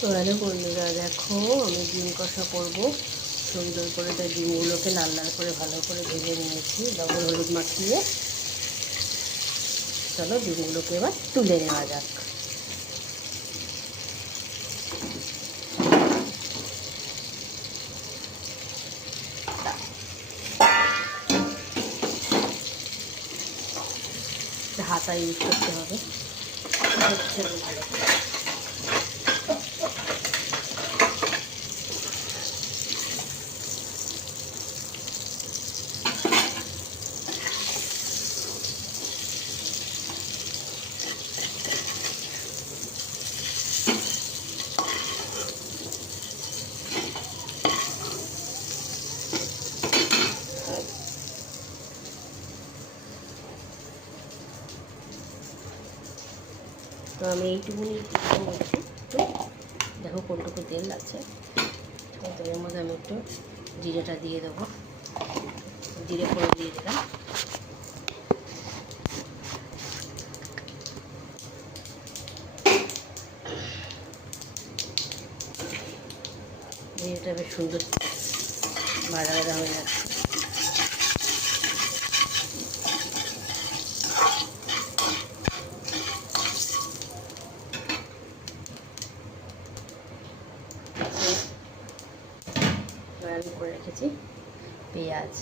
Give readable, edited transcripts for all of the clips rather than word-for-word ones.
তো হ্যালো বন্ধুরা, দেখো আমি ডিম কষা করবো সুন্দর করে। তাই ডিমগুলোকে লাল লাল করে ভালো করে ভেজে নিয়েছি লবণ হলুদ মাখিয়ে। চলো ডিমগুলোকে এবার তুলে নেওয়া যাক। হাতা ইউজ করতে হবে, হচ্ছে ভালো করে। তো আমি এইটুকুনি বলছি, তো দেখো কোনটুকু তেল আছে। তো এর মধ্যে আমি একটু জিরেটা দিয়ে দেবো, জিরে করে দিয়ে দিলাম। জিরেটা বেশ সুন্দর ভাজা ভাজা হয়ে যাচ্ছে। আমি করে রেখেছি পেঁয়াজ।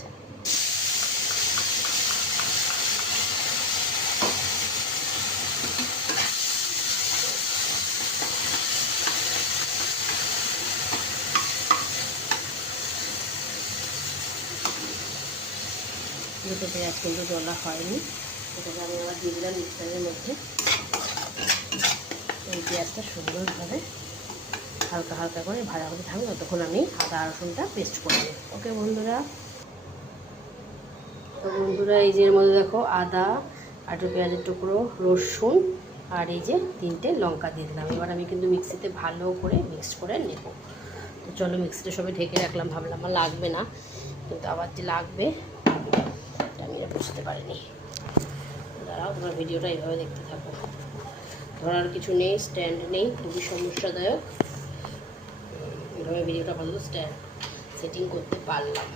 দুটো পেঁয়াজ কিন্তু জ্বলা হয়নি, এটাকে আমি আবার দিয়ে দিলাম মিক্সারের মধ্যে। এই পেঁয়াজটা সুন্দরভাবে হালকা হালকা করে ভাজা হতে থাকবে, ততক্ষণ আমি আদা রসুনটা পেস্ট করে নেব। ওকে বন্ধুরা, তো বন্ধুরা এই যে এর মধ্যে দেখো আদা আর একটু পেঁয়াজের টুকরো, রসুন আর এই যে 3টে লঙ্কা দিয়ে দিলাম। এবার আমি কিন্তু মিক্সিতে ভালো করে মিক্সড করে নেব। তো চলো মিক্সিতে সবাই ঢেকে রাখলাম, ভাবলাম আমার লাগবে না, কিন্তু আবার যে লাগবে আমি এটা বুঝতে পারিনি। দাঁড়াও, তোমার ভিডিওটা এইভাবে দেখতে থাকো। ধরার কিছু নেই, স্ট্যান্ড নেই, খুবই সমস্যাদায়ক। এইভাবে ভিডিওটা ভালো স্ট্যান্ড সেটিং করতে পারলাম।